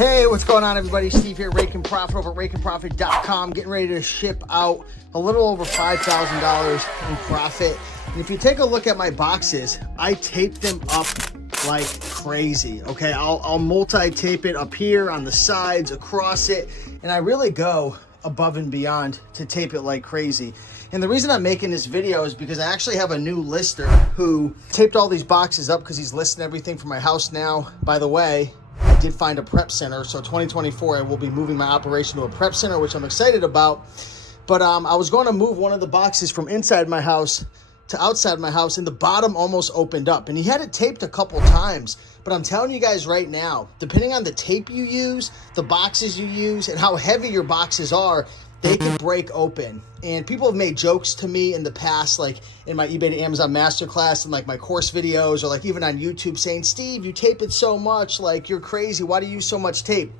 Hey, what's going on, everybody? Steve here, Rake and Profit over at rakeandprofit.com. Getting ready to ship out a little over $5,000 in profit. And if you take a look at my boxes, I tape them up like crazy. Okay, I'll multi-tape it up here, on the sides, across it, and I really go above and beyond to tape it like crazy. And the reason I'm making this video is because I actually have a new lister who taped all these boxes up because he's listing everything for my house now. By the way, I did find a prep center, so 2024 I will be moving my operation to a prep center, which I'm excited about. But I was going to move one of the boxes from inside my house to outside my house, and the bottom almost opened up, and he had it taped a couple times. But I'm telling you guys right now, depending on the tape you use, the boxes you use, and how heavy your boxes are, they can break open. And people have made jokes to me in the past, like in my eBay to Amazon masterclass and like my course videos, or like even on YouTube, saying, Steve, you tape it so much, like you're crazy, why do you use so much tape?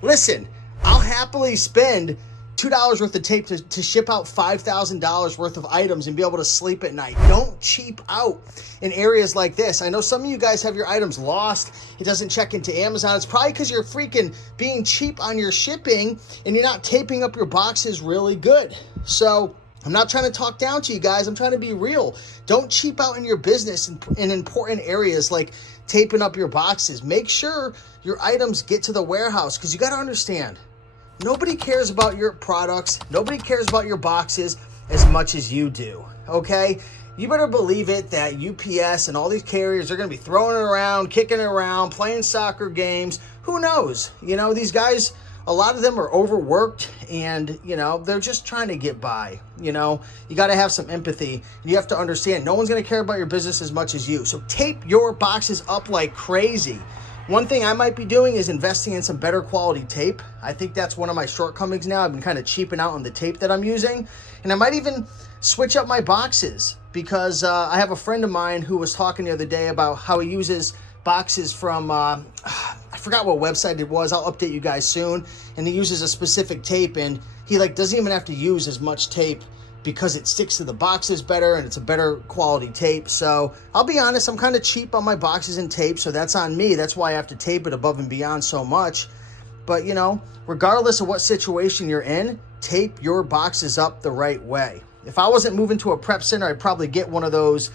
Listen, I'll happily spend $2 worth of tape to ship out $5,000 worth of items and be able to sleep at night. Don't cheap out in areas like this. I know some of you guys have your items lost. It doesn't check into Amazon. It's probably because you're freaking being cheap on your shipping and you're not taping up your boxes really good. So I'm not trying to talk down to you guys. I'm trying to be real. Don't cheap out in your business in important areas like taping up your boxes. Make sure your items get to the warehouse, because you got to understand, nobody cares about your products. Nobody cares about your boxes as much as you do, okay? You better believe it that UPS and all these carriers are going to be throwing it around, kicking it around, playing soccer games. Who knows? You know, these guys, a lot of them are overworked, and, you know, they're just trying to get by. You know, you got to have some empathy. You have to understand no one's going to care about your business as much as you. So tape your boxes up like crazy. One thing I might be doing is investing in some better quality tape. I think that's one of my shortcomings now. I've been kind of cheaping out on the tape that I'm using. And I might even switch up my boxes, because I have a friend of mine who was talking the other day about how he uses boxes from, I forgot what website it was. I'll update you guys soon. And he uses a specific tape, and he like doesn't even have to use as much tape because it sticks to the boxes better and it's a better quality tape. So I'll be honest, I'm kind of cheap on my boxes and tape, so that's on me. That's why I have to tape it above and beyond so much. But, you know, regardless of what situation you're in, tape your boxes up the right way. If I wasn't moving to a prep center, I'd probably get one of those,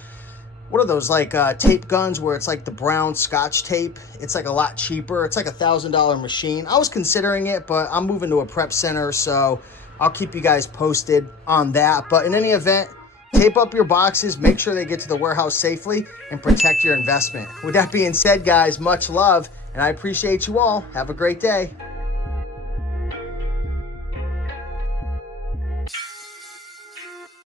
what are those, like tape guns where it's like the brown Scotch tape. It's like a lot cheaper. It's like $1,000 machine. I was considering it, but I'm moving to a prep center, so I'll keep you guys posted on that. But in any event, tape up your boxes, make sure they get to the warehouse safely, and protect your investment. With that being said, guys, much love, and I appreciate you all. Have a great day.